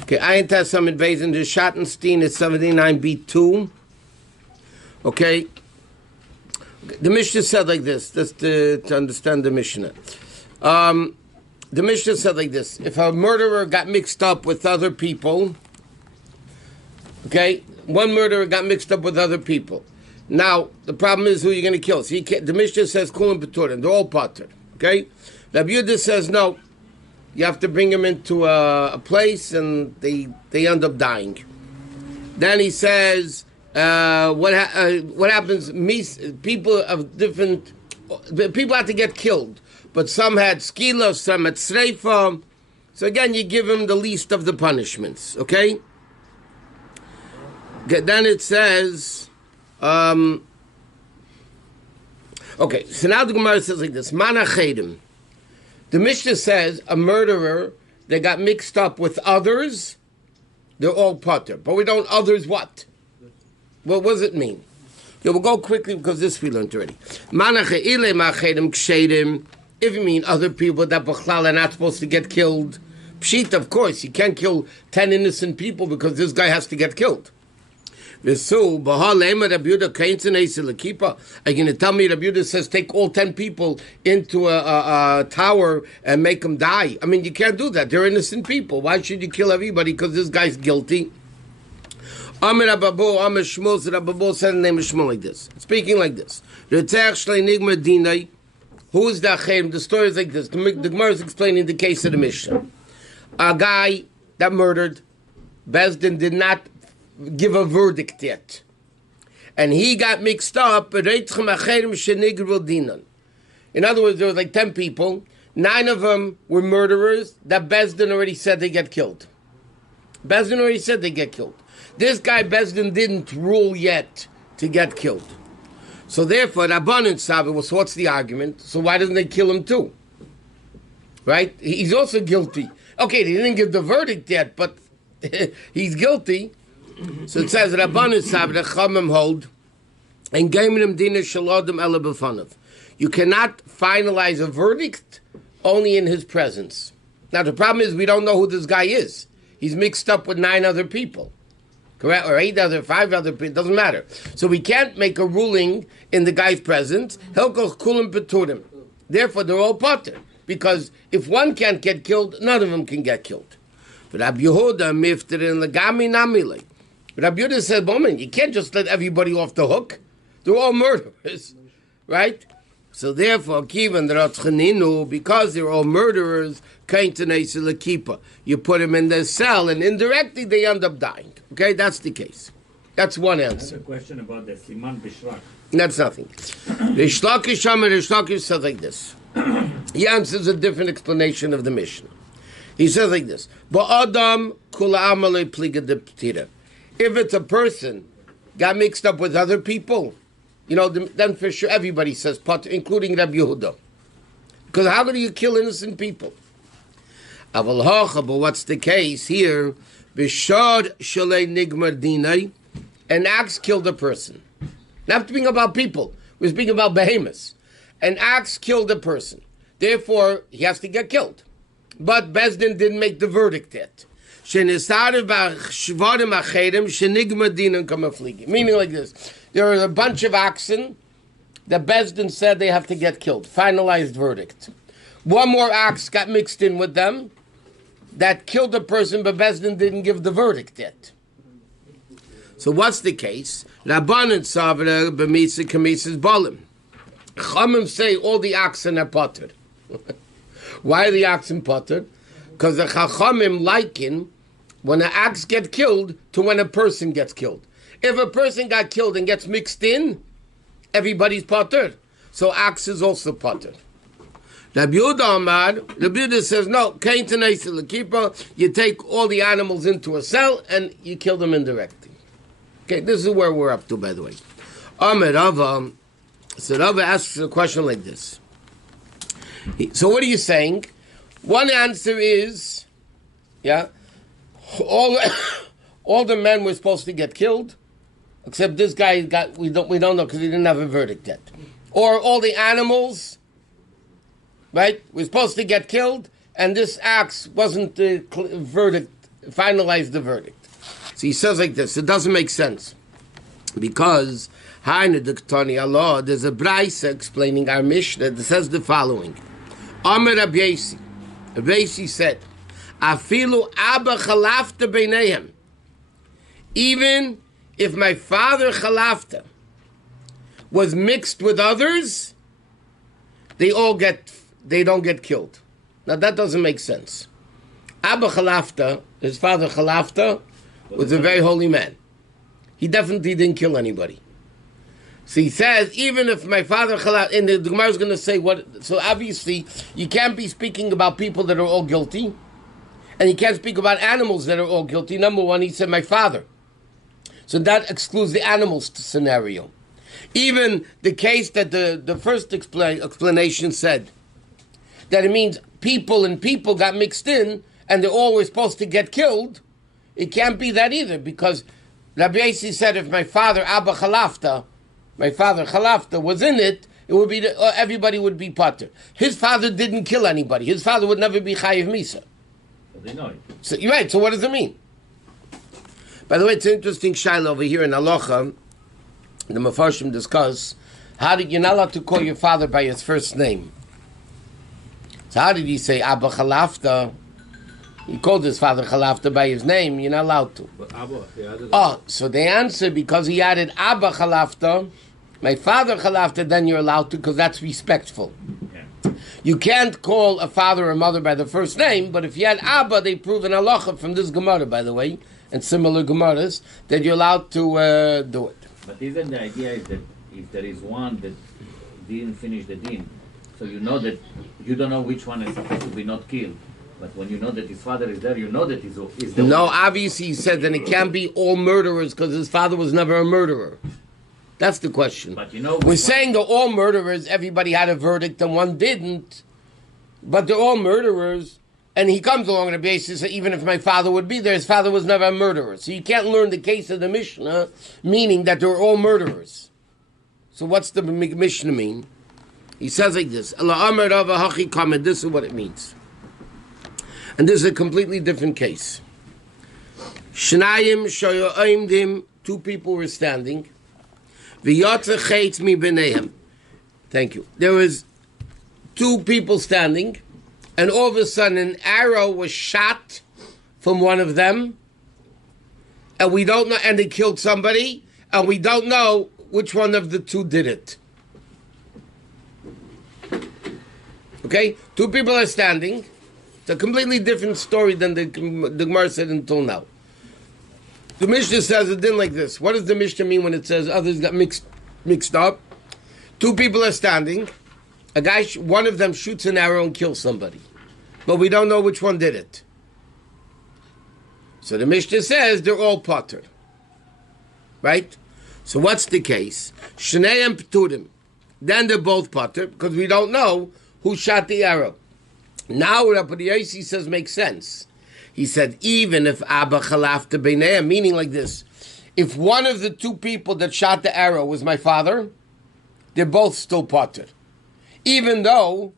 Okay, Ayin Tasam Beis in the Schattenstein is 79b2. Okay. The Mishnah said like this, just to understand the Mishnah. The Mishnah said like this: if a murderer got mixed up with other people, okay, one murderer got mixed up with other people. Now, the problem is who you're going to kill. So the Mishnah says, Kulam Peturim, they're all patur, okay? Rabbi Yehuda says, no, you have to bring them into a place and they end up dying. Then he says, what happens, people of different, people had to get killed, but some had skila, some had sreifa. So again, you give them the least of the punishments, okay? Then it says, okay, so now the Gemara says like this, Manachedim. The Mishnah says a murderer that got mixed up with others, they're all patur. But we don't, others what? What does it mean? Yeah, we'll go quickly because this we learned already. Manachedim machedim kshedim. If you mean other people that b'chlal are not supposed to get killed, pshit, of course, you can't kill 10 innocent people because this guy has to get killed. Are you going to tell me Rabbi Yehuda says take all 10 people into a tower and make them die? I mean, you can't do that. They're innocent people. Why should you kill everybody because this guy's guilty? Amir Ababu, Amir Shmuel, said Ababu said the name of Shmuel like this. Speaking like this. Who is the Achayim? The story is like this. The Gemara is explaining the case of the Mishnah. A guy that murdered, Bezdin did not give a verdict yet. And he got mixed up. In other words, there were like 10 people. 9 of them were murderers that Bezdin already said they get killed. Bezdin already said they get killed. This guy, Bezdin, didn't rule yet to get killed. So therefore, Rabbanan Sabbath, well, so what's the argument? So why doesn't they kill him too? Right? He's also guilty. Okay, they didn't give the verdict yet, but he's guilty. So it says, Rabbanan Sabbath, Chamim hold, and Geimenim Dina Shalodim Ela B'fanav. You cannot finalize a verdict only in his presence. Now, the problem is we don't know who this guy is. He's mixed up with 9 other people. Correct? Or 8 other, 5 other people, doesn't matter. So we can't make a ruling in the guy's presence. Helkoch kulim peturim. Therefore, they're all patur. Because if one can't get killed, none of them can get killed. But Rabbi Yehuda mifterin legami namile. Rabbi Yehuda said, "Woman, you can't just let everybody off the hook. They're all murderers, right? So therefore, kivan deratzchaninu, because they're all murderers, you put them in their cell, and indirectly they end up dying. Okay, that's the case. That's one answer. I have a question about the siman bishrak. That's nothing. Rish Lakish says like this. He answers a different explanation of the Mishnah. He says like this: Ba'adam kula amalei pliga de ptira. If it's a person got mixed up with other people, you know, then for sure everybody says patur, including Rabbi Yehuda. Because how do you kill innocent people? But what's the case here? Bishad shalei nigmar dinai, an axe killed a person. Not speaking about people, we're speaking about behemoths. An axe killed a person. Therefore, he has to get killed. But Bezdin didn't make the verdict yet. Meaning like this. There are a bunch of oxen that Bezdin said they have to get killed. Finalized verdict. One more ox got mixed in with them that killed a person, but Bezdin didn't give the verdict yet. So what's the case? Rabbanan Savra b'mitzah k'mitzah's balim. Chamim say all the oxen are patur. Why are the oxen patur? Because the Chachamim liken when an ox gets killed to when a person gets killed. If a person got killed and gets mixed in, everybody's patur. So ox is also patur. Rabbi Yehuda says, no, you take all the animals into a cell and you kill them indirectly. Okay, this is where we're up to, by the way. So Rava asks a question like this. So what are you saying? One answer is, all the men were supposed to get killed, except this guy we don't know because he didn't have a verdict yet. Or all the animals, right, were supposed to get killed, and this axe wasn't the verdict finalize the verdict. So he says like this, it doesn't make sense. Because there's a Braisa explaining our Mishnah that says the following. Amar Rabbi Yosef. Rabbi Yosef said, Afilu Abba Chalafta Beinehem. Even if my father Chalafta was mixed with others, they don't get killed. Now that doesn't make sense. Abba Chalafta, his father Chalafta, was a very holy man. He definitely didn't kill anybody. So he says, even if my father Chalafta, and the Gemara is going to say what, so obviously you can't be speaking about people that are all guilty, and you can't speak about animals that are all guilty. Number one, he said, my father. So that excludes the animals scenario. Even the case that the first explanation said, that it means people and people got mixed in, and they're all were supposed to get killed, it can't be that either, because Rabbi Yosef said if my father Abba Chalafta, my father Chalafta was in it, it would be everybody would be potter. His father didn't kill anybody. His father would never be chayiv misa. But they know it. So you're right. So what does it mean? By the way, it's an interesting shaila over here in Halacha. The Mefarshim discuss you're not allowed to call your father by his first name. So how did he say Abba Chalafta? He called his father Chalafta by his name. You're not allowed to. But Abba, he added so they answer because he added Abba Chalafta, my father Chalafta, then you're allowed to because that's respectful. Yeah. You can't call a father or mother by the first name, but if you had Abba, they prove in halacha from this Gemara, by the way, and similar Gemaras, that you're allowed to do it. But isn't the idea is that if there is one that didn't finish the din, so you know that you don't know which one is supposed to be not killed. But when you know that his father is there, you know that he's the No, one. obviously he said that it can't be all murderers because his father was never a murderer. That's the question. But you know, we're saying that all murderers, everybody had a verdict and one didn't, but they're all murderers. And he comes along on the basis that even if my father would be there, his father was never a murderer. So you can't learn the case of the Mishnah, meaning that they're all murderers. So what's the Mishnah mean? He says like this, this is what it means. And this is a completely different case. Shnayim shoyoimdim, two people were standing. V'yotze chetz mi b'neihem. Thank you. There was two people standing, and all of a sudden an arrow was shot from one of them, and we don't know, and they killed somebody, and we don't know which one of the two did it. Okay? Two people are standing. It's a completely different story than the Gemara said until now. The Mishnah says it didn't like this. What does the Mishnah mean when it says others got mixed up? Two people are standing. A guy, one of them shoots an arrow and kills somebody. But we don't know which one did it. So the Mishnah says they're all potter. Right? So what's the case? Shneim pturim. Then they're both potter because we don't know who shot the arrow. Now Rabbi Yosef says makes sense. He said even if Abba Chalafta Beinehem, meaning like this, if one of the two people that shot the arrow was my father, they're both still potter. Even though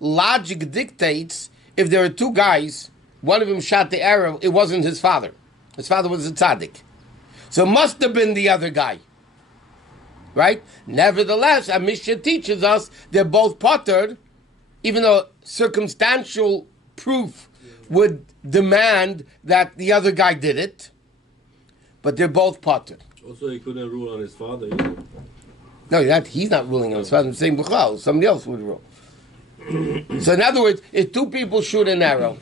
logic dictates if there are two guys, one of them shot the arrow, it wasn't his father. His father was a tzaddik. So it must have been the other guy. Right? Nevertheless, our Mishnah teaches us they're both pottered, even though circumstantial proof would demand that the other guy did it, but they're both pottered. Also, he couldn't rule on his father either. No, he's not ruling on his father. I'm saying Bukhal, somebody else would rule. So in other words, if two people shoot an arrow,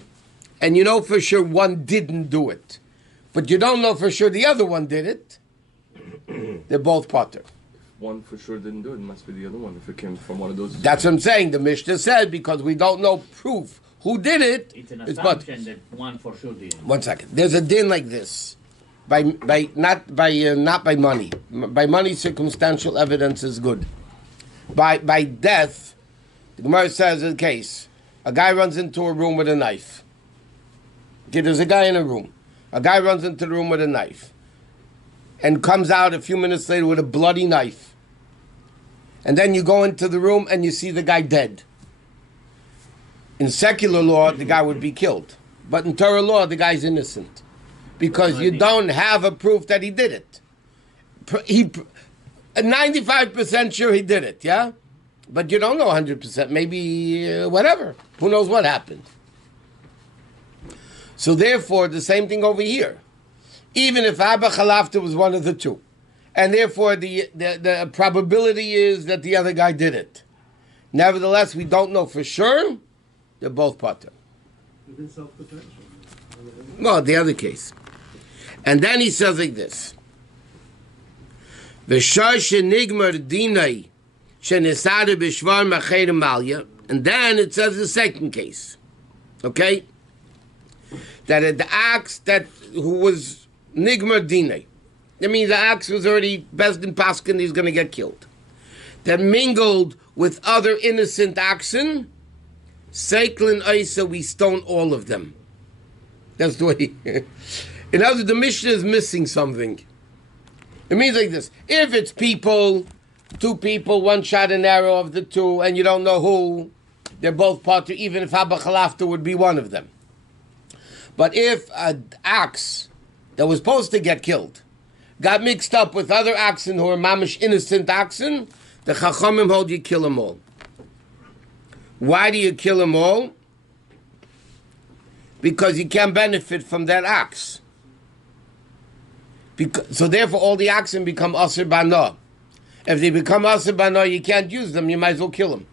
and you know for sure one didn't do it, but you don't know for sure the other one did it, they're both pottered. One for sure didn't do it. It must be the other one if it came from one of those. That's what I'm saying. The Mishnah said because we don't know proof who did it. It's an assumption that one for sure did. 1 second. There's a din like this, not by money. By money, circumstantial evidence is good. By death, the Gemara says in case a guy runs into a room with a knife. Okay, there's a guy in a room. A guy runs into the room with a knife, and comes out a few minutes later with a bloody knife. And then you go into the room and you see the guy dead. In secular law, the guy would be killed. But in Torah law, the guy's innocent. Because you don't have a proof that he did it. 95% sure he did it, yeah? But you don't know 100%. Maybe whatever. Who knows what happened? So therefore, the same thing over here. Even if Abba Chalafta was one of the two. And therefore, the probability is that the other guy did it. Nevertheless, we don't know for sure. They're both patur. Within self-defense. Well, the other case. And then he says like this. And then it says the second case. Okay? That the axe who was nigmar dinay. That means the axe was already best in Paskin, he's going to get killed. That mingled with other innocent oxen, Seiklin Isa, we stone all of them. That's the way. In other words, the Mishnah is missing something. It means like this. If it's people, two people, one shot an arrow of the two, and you don't know who, they're both patur, even if Abba Chalafta would be one of them. But if an ox that was supposed to get killed got mixed up with other oxen who are mamish innocent oxen, the Chachamim hold you kill them all. Why do you kill them all? Because you can't benefit from that ox. So therefore all the oxen become Asr Bana. If they become Asr Bana, you can't use them, you might as well kill them.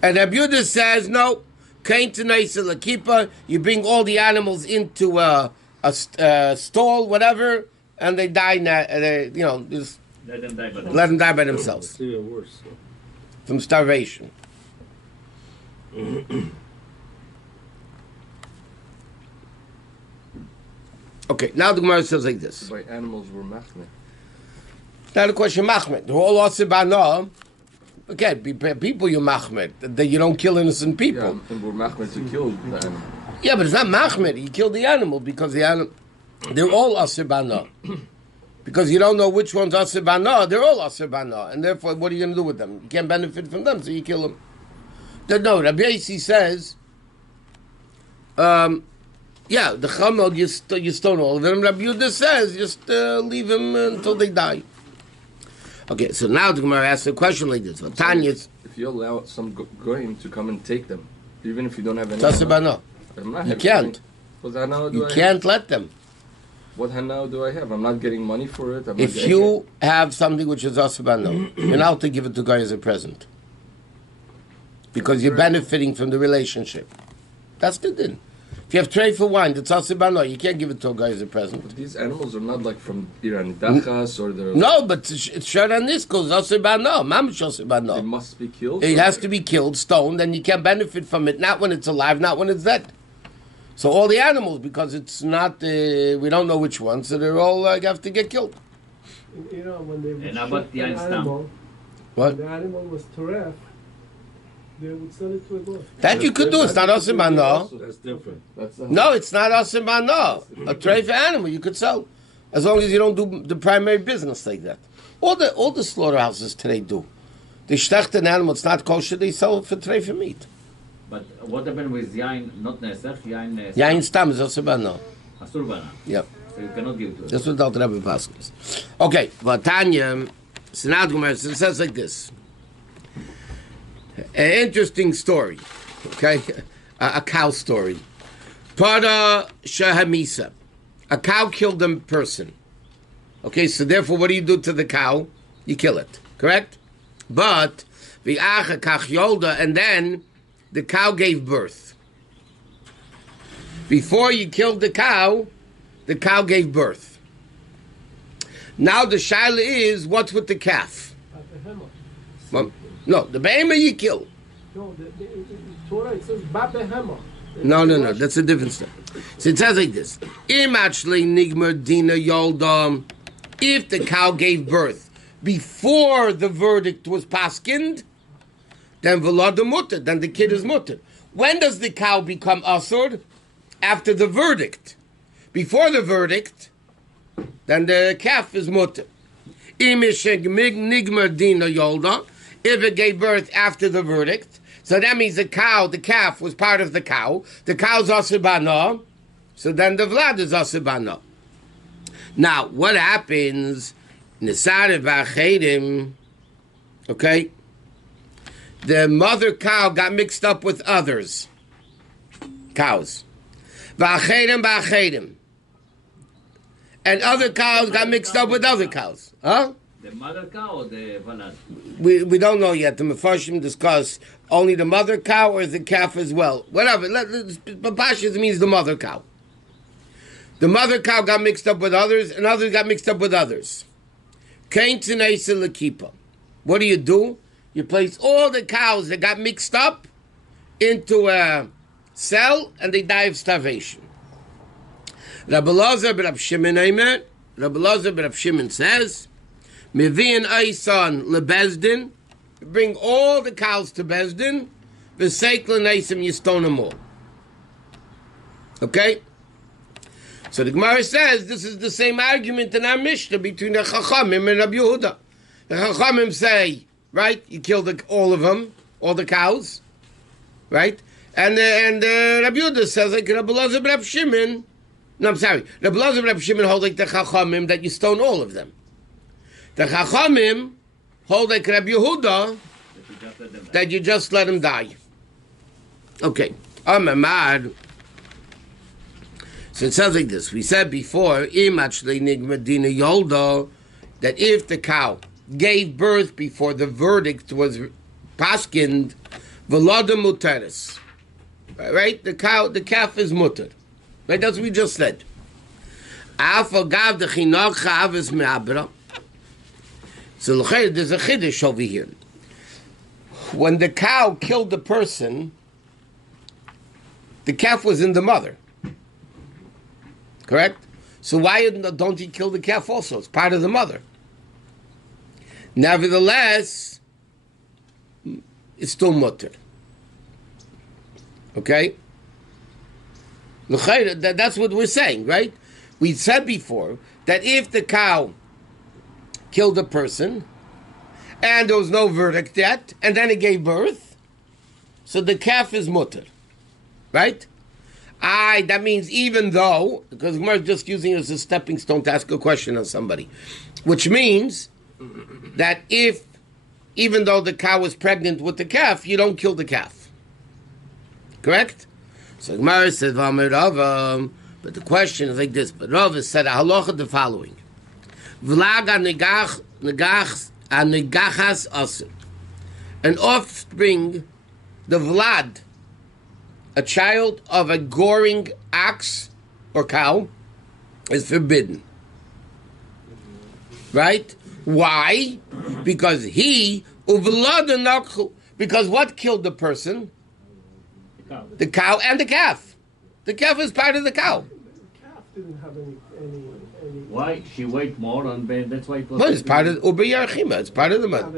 And Rabbi Yehuda says, no, Kain Tanaisa Lakipa, you bring all the animals into a stall, whatever, and they die, just Let them die by let them die by themselves. It's even worse. From starvation. Okay, now the Gemara says like this. By animals were machne. Now the question, Mahmed, they're all Asr Bana. Okay, people you Mahmed, that you don't kill innocent people. Yeah, and were machne to kill the animal. Yeah, but it's not Mahmed. He killed the animal because the animal, they're all Asr Bana. Because you don't know which one's Asr Bana, they're all Asr Bana. And therefore, what are you going to do with them? You can't benefit from them, so you kill them. No, Rabbi Yossi says, yeah, the Chamel, you stone all of them. Rabbi Yehuda says, just leave them until they die. Okay, so now the Gemara asks a question like this. Tanya, If you allow some goyim to come and take them, even if you don't have any... Asr Bana. You can't. You can't let them. What hanau do I have? I'm not getting money for it. If you have something which is Asr Bana, you're not to give it to guy as a present. Because you're benefiting from the relationship. That's the din. If you have trade for wine, that's Asr Bana, you can't give it to a guy as a present. But these animals are not like from Iran Dachas or they're... No, but it's Sharan Niskos, Asr Bana, Mamish Asr Bana. It must be killed? It has to be killed, stoned, and you can't benefit from it, not when it's alive, not when it's dead. So all the animals, because it's not, we don't know which ones, so they're all have to get killed. You know, when they would about shoot the an animal, What? when the animal was teref, they would sell it to a goat. That you could do, it's not Asr Bana. That's different. No, it's not Asr Bana. A tray for animal you could sell, as long as you don't do the primary business like that. All the slaughterhouses today do. They shecht an animal, it's not kosher, they sell it for tray for meat. But what happened with yain, not nesach, yain... Yain stam is Asr Bana. Asur Bana. Yep. So you cannot give to it. That's what the Rebbe Paskins. Okay, but Tanya, Sinad Gomer says like this. An interesting story, okay? A cow story. Pada Shahamisa. A cow killed a person. Okay, so therefore what do you do to the cow? You kill it, correct? But, V'acha kach yolda, and then the cow gave birth. Before you killed the cow gave birth. Now the shaila is, what's with the calf? Well, no, the behemah you kill. No, the Torah, it says, ba behemah. No, that's a different stuff. So it says like this. Imachli nigmer dina yoldam. If the cow gave birth before the verdict was paskind, then velada mutter, then the kid is mutter. When does the cow become asur? After the verdict. Before the verdict, then the calf is mutter. If it gave birth after the verdict, So that means the calf was part of the cow. The cow's asur bana. So then the vlad is asur bana. Now, what happens? Nesarev v'achedim. Okay? The mother cow got mixed up with others. Cows. V'achedim. And other cows got mixed up with other cows. Huh? The mother cow or the valad? We don't know yet. The Mefarshim discuss only the mother cow or the calf as well. Whatever. Papashas means the mother cow. The mother cow got mixed up with others, and others got mixed up with others. Kain Tinaisa Lakipa. What do? You place all the cows that got mixed up into a cell, and they die of starvation. Rabbi Lazar ben Rav Shimon Aimer. Rabbi Lazar ben Rav Shimon says, Mevi'in Aisan lebezdin. Bring all the cows to Bezdin. V'seik l'neisim, you stone them all. Okay? So the Gemara says this is the same argument in our Mishnah between the Chachamim and Rabbi Yehuda. The Chachamim say, right, you killed all of them, all the cows, right? And Rabbi Yehuda says, like Rabbi Lazar ben Rav Shimon, no, I'm sorry, Rabbi Lazar ben Rav Shimon hold like the Chachamim that you stone all of them. The Chachamim hold like Rabbi Yehuda that you just let them die. Okay. Amamad. So it sounds like this. We said before, that if the cow gave birth before the verdict was paskind, velada muteris. Right? The calf is mutter. Right? That's what we just said. So there's a chiddush over here. When the cow killed the person, the calf was in the mother. Correct? So why don't you kill the calf also? It's part of the mother. Nevertheless, it's still mutter. Okay? That's what we're saying, right? We said before that if the cow killed a person and there was no verdict yet, and then it gave birth, so the calf is mutter. Right? That means even though, because Gemara is just using it as a stepping stone to ask a question on somebody, which means that even though the cow was pregnant with the calf, you don't kill the calf. Correct? So Gemara says, but the question is like this. But Rava said, halacha the following. An offspring, the vlad, a child of a goring ox or cow, is forbidden. Right? Why? Because because what killed the person? The cow and the calf. The calf is part of the cow. The calf didn't have any. Why? She weighed more, and that's why it was. Well, it's part of Uber Yarchima. It's part of the mother.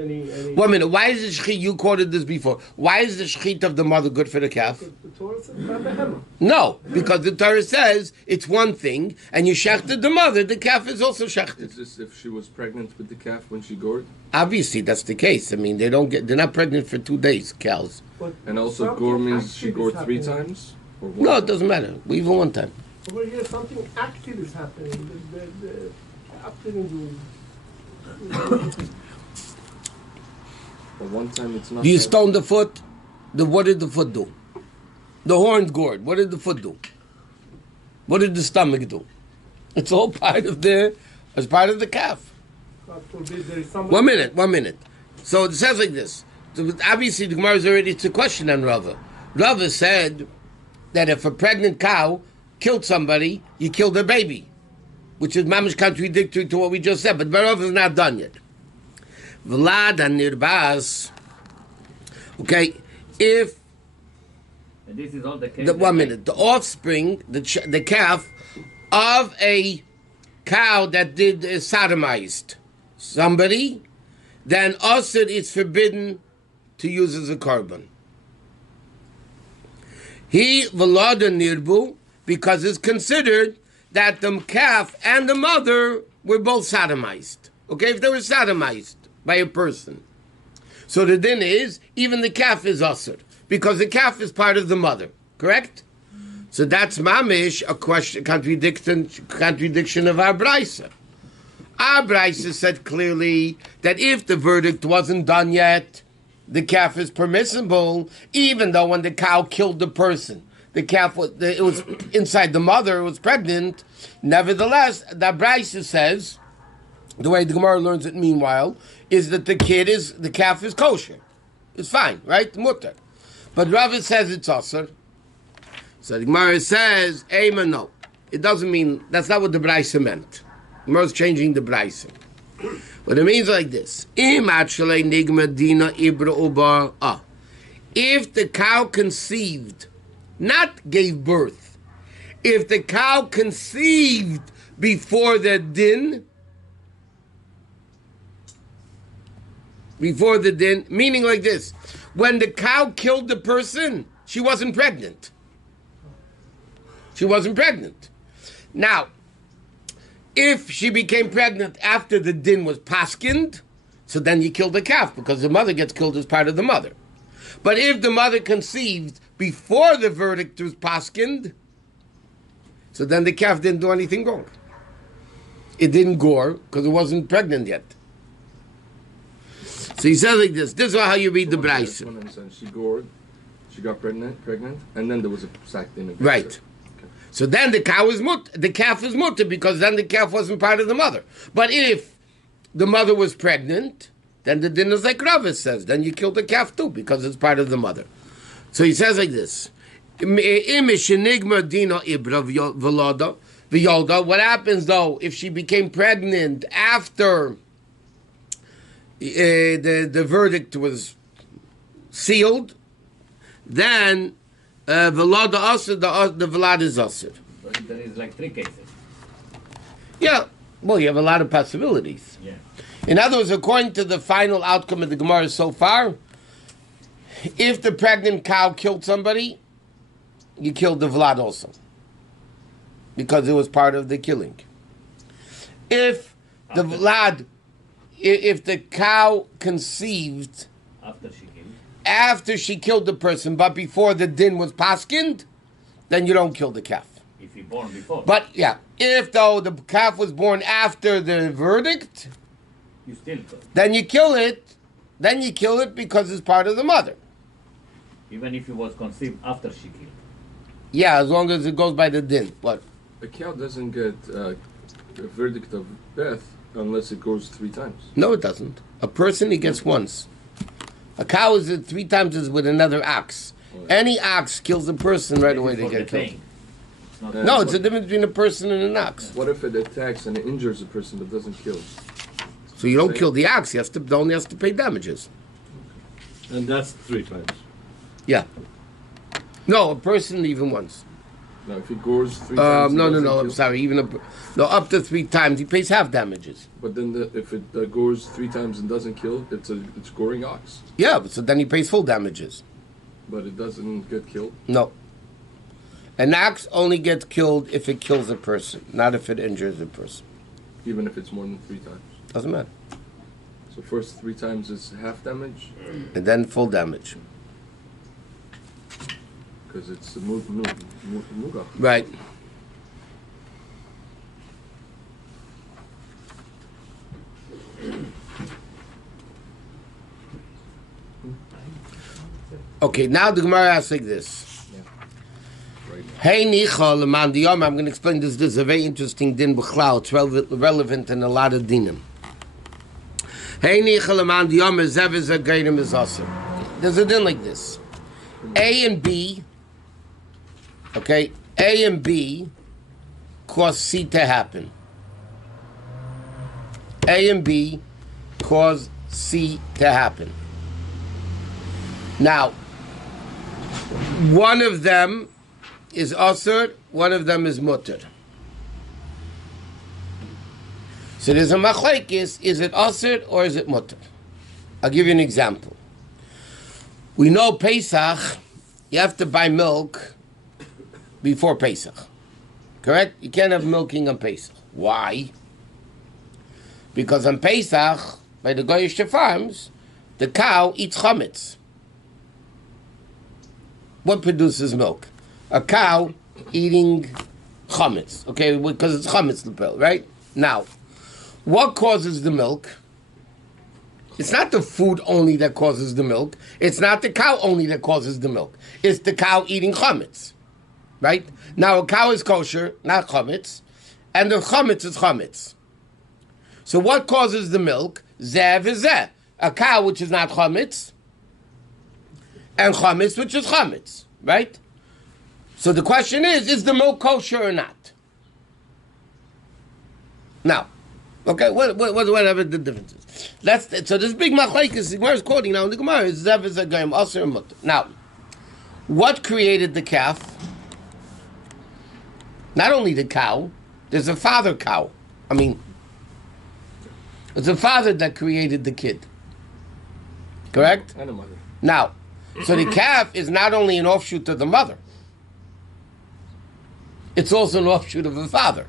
One minute. Why is the shechit? You quoted this before. Why is the shechit of the mother good for the calf? The Torah says behema. No, because the Torah says it's one thing, and you shechted the mother. The calf is also shechted. Is this if she was pregnant with the calf when she gored? Obviously, that's the case. I mean, they're not pregnant for 2 days, cows. And also gore means she gored 3 times? Or one No, time? it doesn't matter. Even one time. Over here, something active is happening. The happening. But one time it's not. Do you stone the foot? What did the foot do? The horns gored. What did the foot do? What did the stomach do? It's all part of the calf. God forbid there is somebody. 1 minute. So it says like this. Obviously, the Gemara is already to question on Rava. Rava said that if a pregnant cow killed somebody, you killed their baby, which is mamish contradictory to what we just said. But Rava is not done yet. Vlad and nirbas. Okay, if And this is all the case. 1 minute, the offspring, the calf of a cow that did sodomized somebody, then also it's forbidden to use as a korban. He velada nirbu, because it's considered that the calf and the mother were both sodomized. Okay, if they were sodomized by a person. So the din is, even the calf is usher. because the calf is part of the mother. Correct? So that's mamish a contradiction of our brisa. Our brisa said clearly that if the verdict wasn't done yet, the calf is permissible, even though when the cow killed the person, the calf was inside the mother, it was pregnant. Nevertheless, the brisa says, the way the Gemara learns it, meanwhile, is that the calf is kosher. It's fine, right? Mutter. But Rabbi says it's asur. So the Gemara says, Eima, no. It doesn't mean, that's not what the brisa meant. The Gemara is changing the brisa. But it means like this. If the cow conceived, not gave birth, if the cow conceived before the din, meaning like this, when the cow killed the person, she wasn't pregnant. She wasn't pregnant. Now, if she became pregnant after the din was paskind, so then you kill the calf, because the mother gets killed as part of the mother. But if the mother conceived before the verdict was paskind, so then the calf didn't do anything wrong. It didn't gore, because it wasn't pregnant yet. So he says like this is how you read the brisa. She gored, she got pregnant, and then there was a sack din. Right. Okay. So then the calf is mutter, because then the calf wasn't part of the mother. But if the mother was pregnant, then the din is like Rabbi says, then you kill the calf too, because it's part of the mother. So he says like this. What happens though if she became pregnant after the verdict was sealed? Then velada asur, the velad is asur. So there is like 3 cases. Yeah, well, you have a lot of possibilities. Yeah. In other words, according to the final outcome of the Gemara so far, if the pregnant cow killed somebody, you killed the vlad also, because it was part of the killing. If the cow conceived after she killed the person, but before the din was paskind, then you don't kill the calf. If he born before. But yeah, if though the calf was born after the verdict, you still kill. then you kill it. Then you kill it because it's part of the mother. Even if it was conceived after she killed. Yeah, as long as it goes by the din. What? A cow doesn't get a verdict of death unless it goes 3 times. No, it doesn't. A person, he gets once. A cow is 3 times is with another ox. Any ox kills a person right away, they get killed. No, it's a difference between a person and an ox. What if it attacks and it injures a person but doesn't kill? So you don't kill the ox, he only has to pay damages. And that's 3 times. Yeah. No, a person even once. No, if he gores 3 times. No, I'm sorry. Up to 3 times, he pays half damages. But then if it gores 3 times and doesn't kill, it's goring ox. Yeah, so then he pays full damages. But it doesn't get killed? No. An ox only gets killed if it kills a person, not if it injures a person. Even if it's more than 3 times? Doesn't matter. So first 3 times is half damage? And then full damage. Because it's a muga. Right. Okay, now the Gemara asks like this. Hey Nicha Leman Diyom, I'm going to explain this. This is a very interesting din b'chlal. It's relevant in a lot of dinim. Hey Nicha Leman Diyom, Zev is a geirim is asur. There's a din like this. A and B, okay, A and B cause C to happen. A and B cause C to happen. Now, one of them is asur, one of them is mutter. So there's a machlekes, is it asur or is it mutter? I'll give you an example. We know Pesach, you have to buy milk before Pesach. Correct? You can't have milking on Pesach. Why? Because on Pesach, by the Goyish farms, the cow eats chametz. What produces milk? A cow eating chametz, okay, because it's chametz lepel, right? Now, what causes the milk? It's not the food only that causes the milk. It's not the cow only that causes the milk. It's the cow eating chametz, right? Now, a cow is kosher, not chametz, and the chametz is chametz. So what causes the milk? Zev is zeh. A cow which is not chametz, and chametz which is chametz, right? So the question is the milk kosher or not? Now, okay, whatever the difference is. So this big machlekes, the Gemara is quoting now in the Gemara, is zev is a goyim, aser and mutter. Now, what created the calf? Not only the cow, there's a father cow. I mean, it's a father that created the kid. Correct? And a mother. Now, so the calf is not only an offshoot of the mother, it's also an offshoot of the father,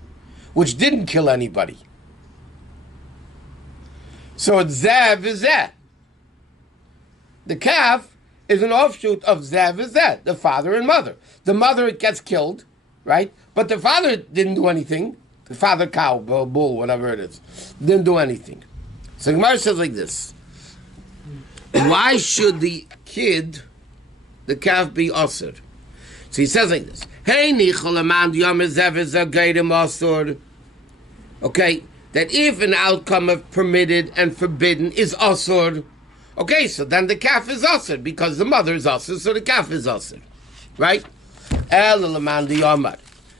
which didn't kill anybody. So it's Zev is Zeh. The calf is an offshoot of Zev is Zeh, the father and mother. The mother gets killed, right? But the father didn't do anything. The father cow, bull, whatever it is, didn't do anything. So Gemara says like this. Why should the kid, the calf, be ushered? So he says like this. Hey, okay, that if an outcome of permitted and forbidden is ushered, okay, so then the calf is ushered because the mother is ushered, so the calf is ushered, right?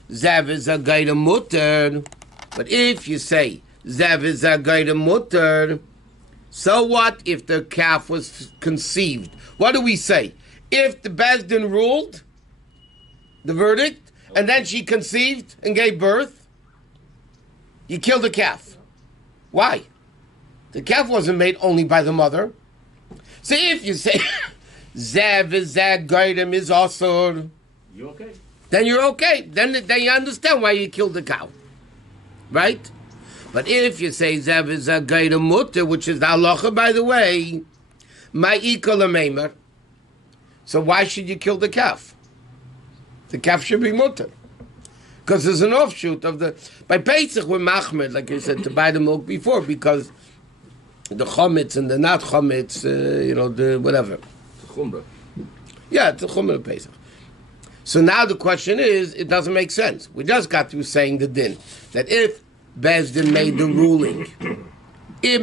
Zev is a gaida mutter. But if you say Zev is a gaida mutter, so what if the calf was conceived? What do we say? If the Bezdin ruled the verdict, and then she conceived and gave birth, you kill the calf. Why? The calf wasn't made only by the mother. So if you say Zev is that Gaidim is also, You okay? then you're okay. Then you understand why you killed the cow. Right? But if you say Zev is a Gaidim mutter, which is the halacha, by the way, ma'ikol meimer, so why should you kill the calf? The calf should be mutter. Because there's an offshoot of the... By Pesach, we're machmed, like I said, to buy the milk before, because the chometz and the not chometz, the whatever. It's a chumrah. Yeah, it's a chumrah Pesach. So now the question is, it doesn't make sense. We just got through saying the din, that if Bezdin made the ruling, if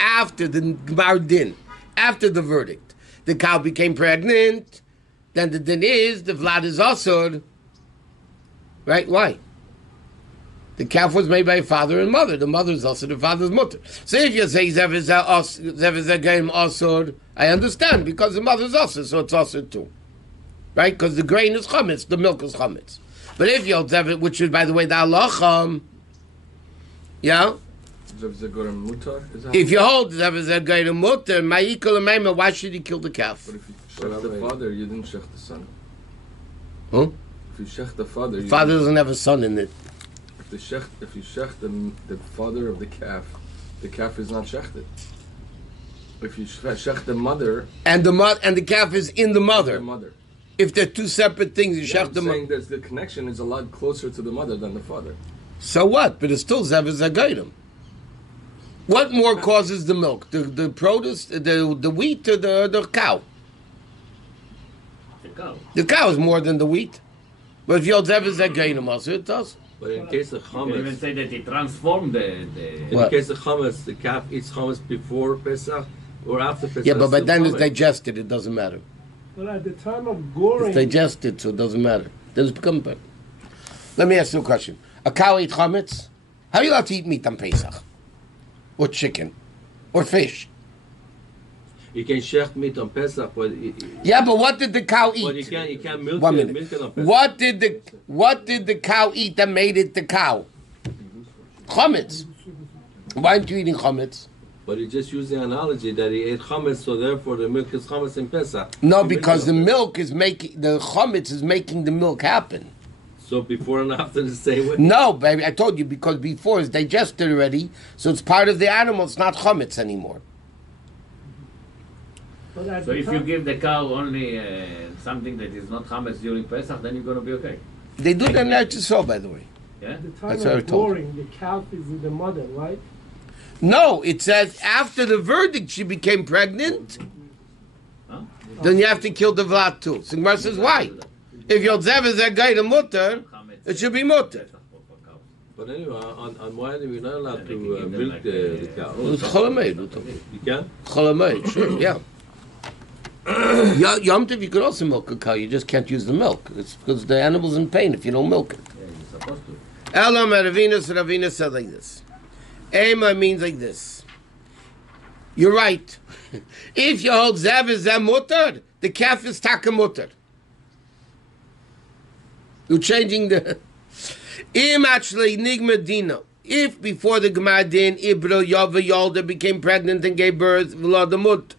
after the Gmar din, after the verdict, the cow became pregnant, then the din is, the vlad is asur. Right? Why? The calf was made by father and mother. The mother is also the father's mother. So if you say Zev is a game asur, I understand, because the mother is asur, so it's asur too. Right? Because the grain is chametz, the milk is chametz. But if you have, which is, by the way, the halacha, yeah? If you hold Zev is a game mutter, ma'ikol, why should you kill the calf? But if you shech the father, you didn't shech the son. Huh? If you shech the father, Father doesn't have a son in it. If you shech the father of the calf is not shechted. If you shech the mother, and the calf is in the mother. The mother. If they're two separate things, you shech the mother. I'm saying that the connection is a lot closer to the mother than the father. So what? But it's still Zev Zagaitim. What more causes the milk? The produce, the wheat, or the cow? The cow. The cow is more than the wheat. But if you're Zev Zagaitim also, it does. But in case of You can even chametz, say that it transformed the in What? case of chametz, the calf eats chametz before Pesach or after Pesach. Yeah, but by still then it's chametz. digested, it doesn't matter. But at the time of goring, It's digested, so it doesn't matter. Does become better. Let me ask you a question. A cow eats chametz? How are you allowed to eat meat on Pesach? Or chicken? Or fish? You can shech meat on Pesach, but Yeah, but what did the cow eat? but you can't milk 1 it, minute. milk it on Pesach. What did the cow eat that made it the cow? Chametz. Why aren't you eating chametz? But he just used the analogy that he ate chametz, so therefore the milk is chametz in Pesach. No, You because the milk it on milk is the chametz is making the milk happen. Pesach. So before and after the same way. No, baby, I told you, because before it's digested already, so it's part of the animal, it's not chametz anymore. But at So the if you time- give the cow only something that is not chametz during Pesach, then you're going to be okay. They do that in Eretz Yisrael, by the way. Yeah? At the time That's what I of told. boring, the calf is with the mother, right? No, it says after the verdict she became pregnant, Huh? then you have to kill the Vlad too. So Gemara says, why? If your Zev is a guy to mutter, it should be mutter. But anyway, on why are we not allowed to give them milk like, the cow? It's Cholameid. You can? Cholameid, sure, yeah. Yom Tov, you could also milk a cow, you just can't use the milk. It's because the animal's in pain if you don't milk it. Yeah, you're supposed to. Elam Ravina said like this. Ema means like this. You're right. If you hold Zev is Zev mutter, the calf is taka mutter. You're changing the... Im actually nigma dino. If before the Gemara din, Ibra Yava Yolda became pregnant and gave birth, Vlad the mutter.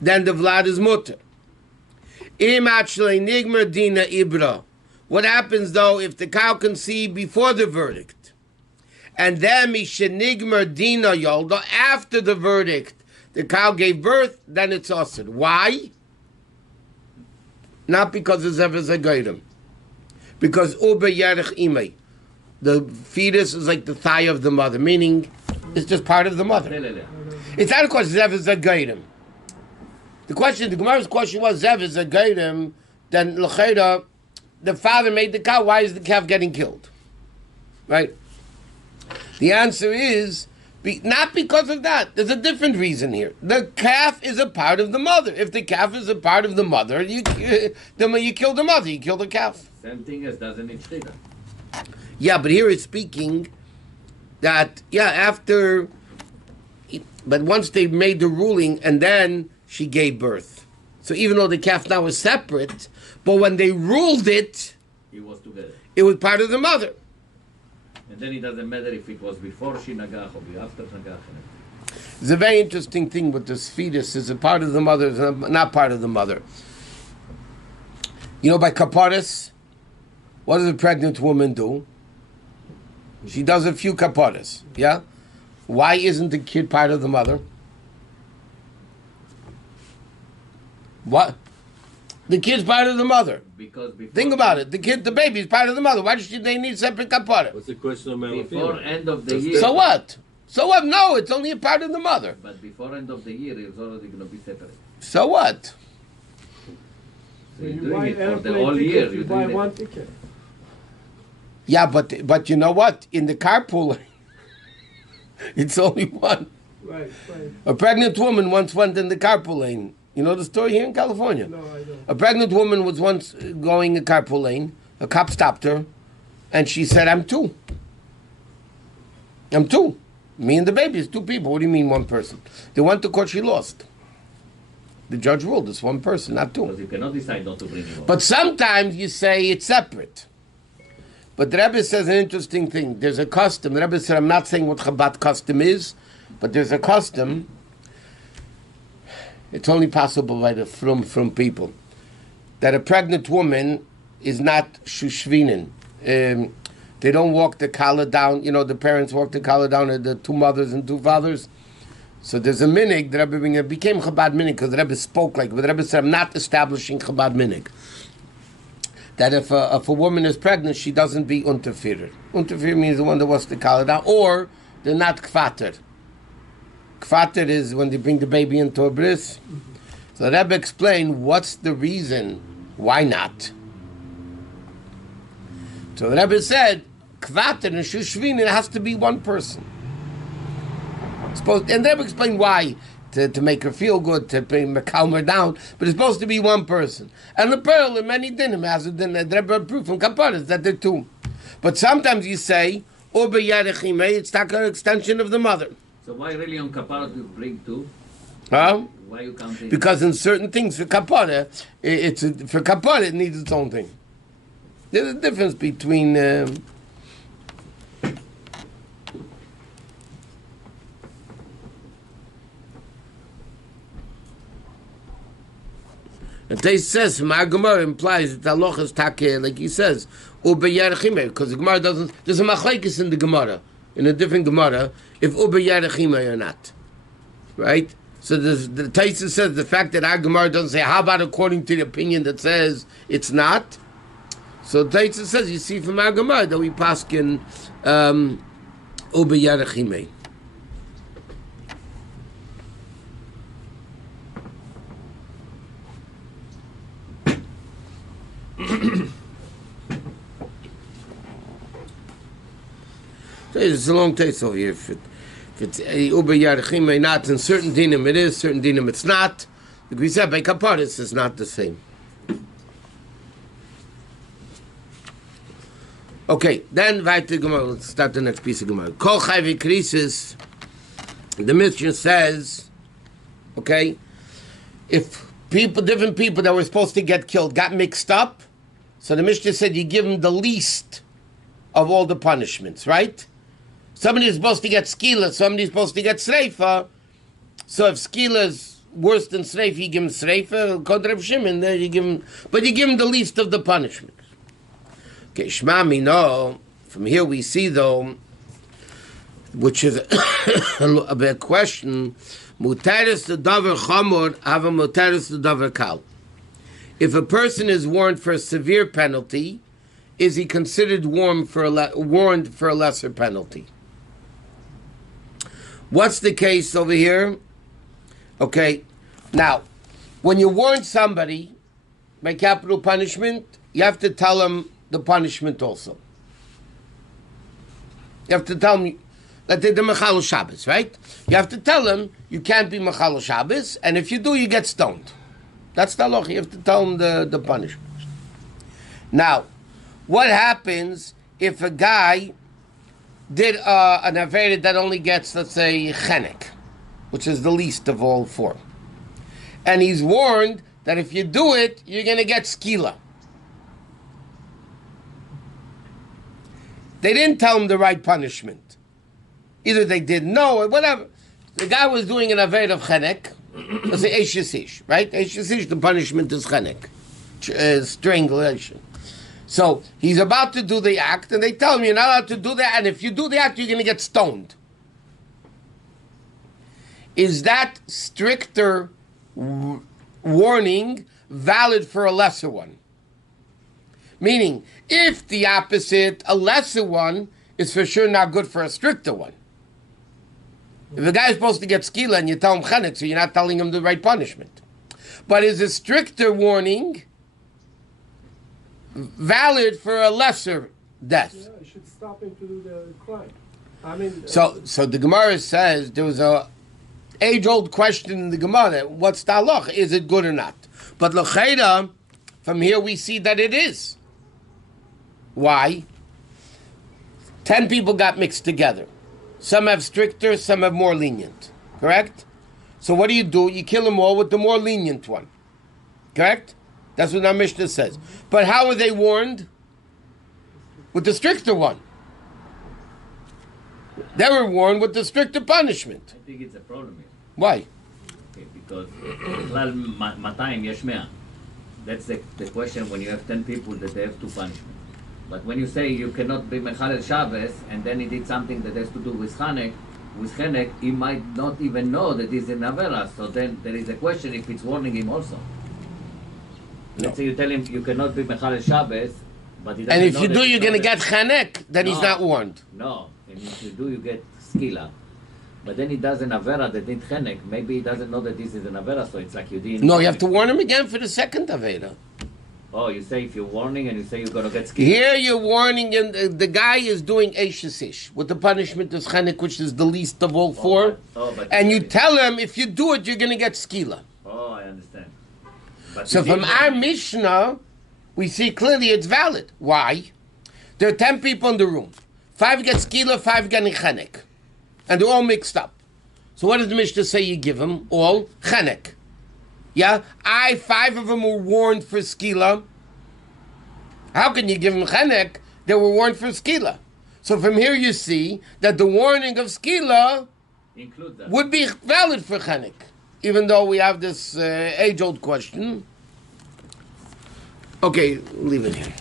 Then the Vlad is mutter. Im actually nigma dina Ibra. What happens though if the cow conceived before the verdict? And then Mishenigmer Dina Yolda, after the verdict, the cow gave birth, then it's used. Why? Not because it's ever Zagairim. Because Uber Yerech Imei. The fetus is like the thigh of the mother, meaning it's just part of the mother. It's not a question Zev is Zagairim. The Gemara's question was Zev is Zagairim, then L'cheira, the father made the cow, why is the calf getting killed? Right? The answer is not because of that. There's a different reason here. The calf is a part of the mother. If the calf is a part of the mother, you kill the mother, you kill the calf. Same thing as doesn't it shtida. Yeah, but here it's speaking that, after, but once they made the ruling and then she gave birth. So even though the calf now is separate, but when they ruled it, It was together. it was part of the mother. And then it doesn't matter if it was before she nagach or after nagach. It's a very interesting thing with this fetus. Is a part of the mother, is not part of the mother. You know, by kaparis, what does a pregnant woman do? She does a few kaparis, yeah? Why isn't the kid part of the mother? What? The kid's part of the mother. Because before Think about it. The baby is part of the mother. Why should they need separate kapara? What's the question of male or Before female? end of the year. So what? So what? No, it's only a part of the mother. But before end of the year, it's already going to be separate. So what? So you're you doing buy it for the airplane whole ticket, year. you You're buy doing one it. ticket. Yeah, but you know what? In the carpool, it's only one. Right. A pregnant woman once went in the carpool lane. You know the story here in California? No, I don't. A pregnant woman was once going a carpool lane. A cop stopped her, and she said, I'm two. Me and the baby is two people. What do you mean one person? They went to court, she lost. The judge ruled it's one person, not two. Because you cannot decide not to bring it up. But sometimes you say it's separate. But the Rebbe says an interesting thing. There's a custom. The Rebbe said, I'm not saying what Chabad custom is, but there's a custom. It's only possible by the from people. That a pregnant woman is not shushvinin. They don't walk the collar down. You know, the parents walk the collar down, the two mothers and two fathers. So there's a minig. The Rebbe became Chabad minig because the Rebbe spoke like it. But the Rebbe said, I'm not establishing Chabad minig. That if a woman is pregnant, she doesn't be unterfirer. Unterfirer means the one that wants the collar down, or they're not kvater. Kvater is when they bring the baby into a bris. So the Rebbe explained what's the reason why not. So the Rebbe said, kvater and shushvin, it has to be one person. And the Rebbe explained why. To make her feel good, to calm her down, but it's supposed to be one person. And the pearl in many dinim has a din, the Rebbe proof from Kaparas that they're two. But sometimes you say, Obe Yarechime, it's like an extension of the mother. So why really on Kapara to bring two? Huh? Why you counting? Because in certain things for Kapara, for Kapara it needs its own thing. There's a difference between. And they says from our Gemara implies that Allah is takeh, like he says, Uber Yarechime, because the Gemara doesn't. There's a machlekes in the Gemara, in a different Gemara, if Uber Yarechime or not, right? So the Taisa says the fact that our Gemara doesn't say, how about according to the opinion that says it's not? So the Taisa says, you see from our Gemara that we paskin Uber Yarachimei. It's a long taste over here. If it's Uber Yarachim, not in certain dinim it is, certain dinim it's not. Like we said, by Kaparis it's not the same. Okay, then weiter Gemara. Let's start the next piece of Gemara. Kol Chayvi Krisis. The Mishnah says, okay, if different people that were supposed to get killed got mixed up, so the Mishnah said you give them the least of all the punishments, right? Somebody is supposed to get skila, somebody is supposed to get sreifa. So if skila is worse than sreifa, you give him sreifa. Kodrev Shimon, there you give him, but you give him the least of the punishments. Okay, Shema Mino. From here we see though, which is a big question. Mutaris the davar chamor, have a mutaris the davar kal. If a person is warned for a severe penalty, is he considered warned for a lesser penalty? What's the case over here? Okay, now, when you warn somebody by capital punishment, you have to tell them the punishment also. You have to tell them that they're the Mechal Shabbos, right? You have to tell them you can't be Mechal Shabbos, and if you do, you get stoned. That's the halacha. You have to tell them the punishment. Now, what happens if a guy did an avera that only gets, let's say, chenek, which is the least of all four, and he's warned that if you do it, you're going to get skila. They didn't tell him the right punishment. Either they didn't know or whatever. The guy was doing an avera of chenek. Let's say eish yasish, right? Eish yasish, the punishment is chenek, strangulation. So he's about to do the act, and they tell him you're not allowed to do that, and if you do the act, you're going to get stoned. Is that stricter warning valid for a lesser one? Meaning, if the opposite, a lesser one, is for sure not good for a stricter one. If a guy is supposed to get skila and you tell him chenek, so you're not telling him the right punishment. But is a stricter warning valid for a lesser death? Yeah, I should stop him to do the crime. I mean, So the Gemara says there was a age-old question in the Gemara: what's the halacha? Is it good or not? But l'cheira, from here we see that it is. Why? 10 people got mixed together. Some have stricter, some have more lenient. Correct? So what do? You kill them all with the more lenient one. Correct? That's what our Mishnah says. But how are they warned? With the stricter one. They were warned with the stricter punishment. I think it's a problem here. Why? Okay, because בכלל 200 יש 100. That's the question when you have 10 people that they have 2 punishments. But when you say you cannot be Mechalel Shabbos, and then he did something that has to do with Chenek, he might not even know that he's in Avera. So then there is a question if it's warning him also. No. Let's say you tell him you cannot be Mechalel Shabbos, but he doesn't And if know you that do, it's you're not going to a- get chanek, then he's No. not warned. No, and if you do, you get skila. But then he does an avera that didn't chenek. Maybe he doesn't know that this is an avera, so it's like you didn't. No, you have to warn him again for the second Aveda. Oh, you say if you're warning and you say you're gonna get skila. Here you're warning, and the guy is doing Eishesish with the punishment of Chenek, which is the least of all four. But And you tell him, if you do it, you're going to get skila. Oh, I understand. But So you from didn't our warn him. Mishnah, we see clearly it's valid. Why? There are 10 people in the room. 5 get skila, 5 get chenek. And they're all mixed up. So what does the Mishnah say you give them? All chenek. Yeah? 5 of them were warned for skila. How can you give them chenek? They were warned for skila. So from here you see that the warning of skila Include that. would be valid for chenek. Even though we have this age-old question. Okay, leave it here.